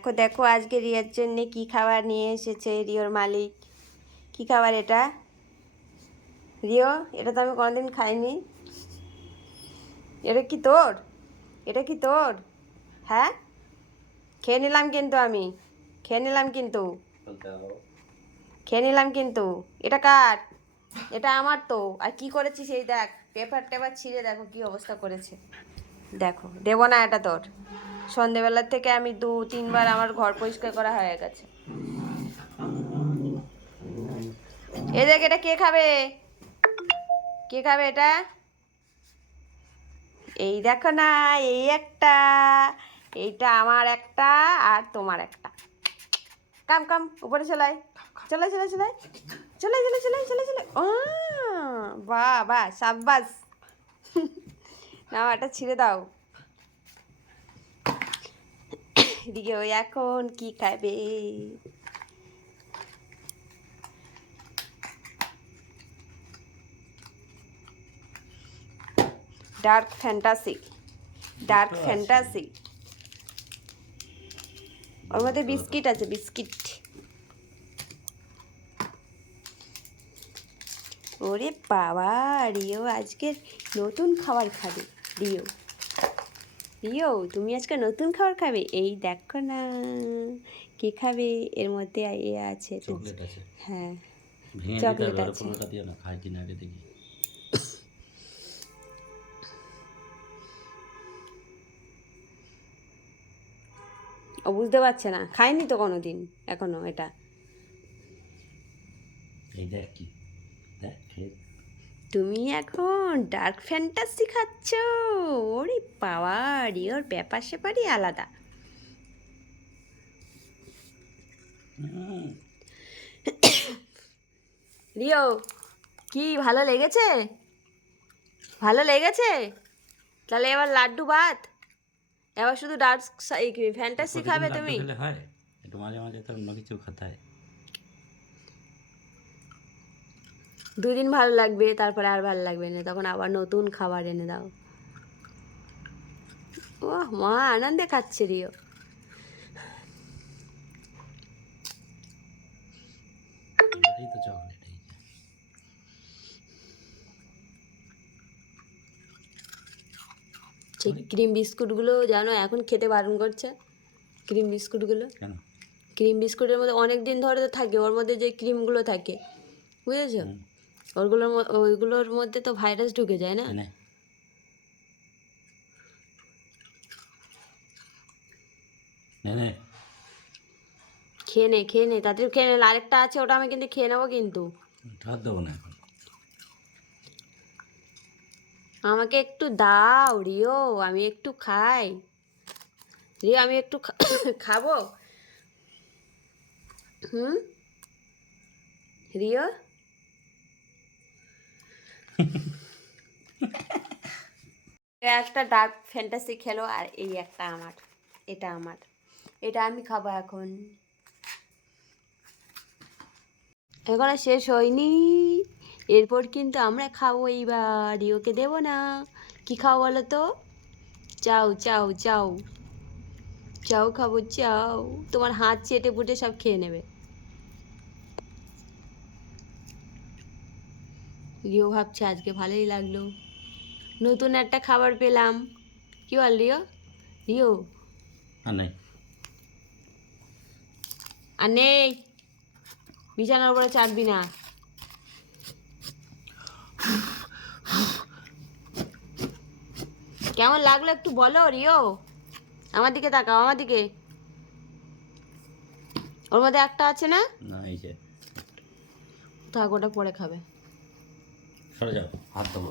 দেখো দেখো আজকে রিয়ার জন্য কি খাবার নিয়ে এসেছে রিওর মালিক। কি খাবার এটা? রিও, এটা তো আমি কোনোদিন খাইনি। এটা কি তোর? এটা কি তোর? হ্যাঁ? খেয়ে নিলাম কিন্তু আমি। খেয়ে নিলাম কিন্তু। খেয়ে নিলাম কিন্তু। এটা কার? এটা আমার তো। আর কি করেছিস এই দেখ পেপার টেপার ছিঁড়ে দেখো কি অবস্থা করেছে। দেখো দেবো না এটা তোর। সন্ধেবেলার থেকে আমি দু, তিনবার আমার ঘর পরিষ্কার করা হয়ে গেছে। এ দেখ, এটা কে খাবে? কে খাবে এটা? এই দেখো না, এই একটা, এইটা আমার একটা আর তোমার একটা। কাম কাম, উপরে চলাই। চলাই চলাই চলাই। চলাই চলাই চলাই চলাই চলাই। ও বাহ বাহ, সাব্বাস। নাও এটা ছিঁড়ে দাও। এদিকে ওই এখন কি খাবে? ডার্ক ফ্যান্টাসি ডার্ক ফ্যান্টাসি ওর মধ্যে বিস্কিট আছে বিস্কিট। ওরে বাবা রিও আজকের নতুন খাবার খাবে। রিও রিও তুমি আজকে নতুন খাবার খাবে? এই দেখো না কে খাবে? এর মধ্যে এ আছে হ্যাঁ চকলেট আছে। পনেরোটা দিও না খাই কিনা আগে দেখি। ও বুঝতে পারছে না খায়নি তো কোনো দিন এখনও এটা। এই দেখ কি দেখ খেয়ে তুমি এখন ডার্ক ফ্যান্টাসি খাচ্ছ? ওরে বাবা রিওর ব্যাপার স্যাপারই আলাদা। রিও কি ভালো লেগেছে? ভালো লেগেছে? তাহলে এবার লাড্ডু ভাত। এবার শুধু ডার্ক ফ্যান্টাসি খাবে তুমি? হয়? একটু মাঝে মাঝে তো অন্য কিছু খেতে হয়। দুদিন ভালো লাগবে তারপরে আর ভালো লাগবে না তখন আবার নতুন খাবার এনে দাও। ও মা আনন্দে খাচ্ছে রিও। সেই ক্রিম বিস্কুটগুলো জানো এখন খেতে বারণ করছে ক্রিম বিস্কুটগুলো। কেন? ক্রিম বিস্কুটের মধ্যে অনেক দিন ধরে তো থাকে ওর মধ্যে যে ক্রিমগুলো থাকে বুঝেছ। ওগুলোর ওইগুলোর মধ্যে তো ভাইরাস ঢুকে যায় না? নে নে নে। খেয়ে নে খেয়ে নে। তাদের খেয়ে নে। আরেকটা আছে ওটা আমি কিন্তু খেয়ে নেব কিন্তু। ধার দেবো না এখন। আমাকে একটু দাও রিও। আমি একটু খাই। রিও আমি একটু খাব? হুম? রিও? একটা ডার্ক ফ্যান্টাসি খেলো আর এই একটা আমার, এটা আমার। এটা আমি খাব এখন। এখনও শেষ হয়নি। এরপর কিন্তু আমরা খাব এইবার। রিওকে দেবো না। কি খাও বলো তো? চাও চাও চাও। চাও খাব, চাও। তোমার হাত চেটে পুটে সব খেয়ে নেবে। রিও ভাবছে আজকে ভালোই লাগল। নতুন একটা খাবার পেলাম। কি বল রিও? রিও? আর নেই। বিছানার উপরে চাটবি না। কেমন লাগল একটু বলো রিও। আমার দিকে তাকাও আমার দিকে। ওর মধ্যে একটা আছে না? না এই যে। পরে খাবে। সরে যাও। হাত দেবো